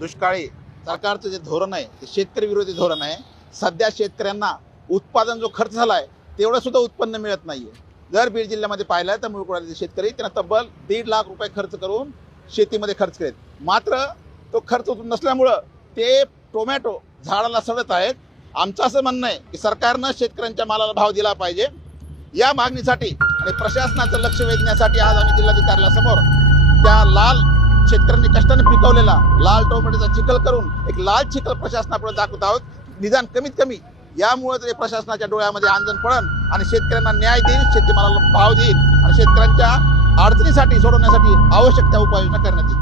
दुष्काळी सरकारचं जे धोरण आहे ते शेतकरी विरोधी धोरण आहे. सध्या शेतकऱ्यांना उत्पादन जो खर्च झाला आहे तेवढं सुद्धा उत्पन्न मिळत नाहीये. जर बीड जिल्ह्यामध्ये पाहिलं तर मुळकुळाचे शेतकरी त्यांना तब्बल दीड लाख रुपये खर्च करून शेतीमध्ये खर्च करेल. मात्र तो खर्च होत नसल्यामुळं ते टोमॅटो झाडाला सडत आहेत. आमचं असं म्हणणं आहे की सरकारनं शेतकऱ्यांच्या मालाला भाव दिला पाहिजे. या मागणीसाठी आणि प्रशासनाचं लक्ष वेधण्यासाठी आज आम्ही जिल्हाधिकाऱ्याला समोर त्या लाल शेतकऱ्यांनी कष्टाने पिकवलेला लाल टोमॅटोचा चिखल करून एक लाल चिखल प्रशासनापुढे दाखवत आहोत. निदान कमीत कमी यामुळे तरी प्रशासनाच्या डोळ्यामध्ये आंदन पडन आणि शेतकऱ्यांना न्याय देईल शेतीमालाला भाव देईल आणि शेतकऱ्यांच्या अडचणीसाठी सोडवण्यासाठी आवश्यक त्या उपाययोजना करण्यात येईल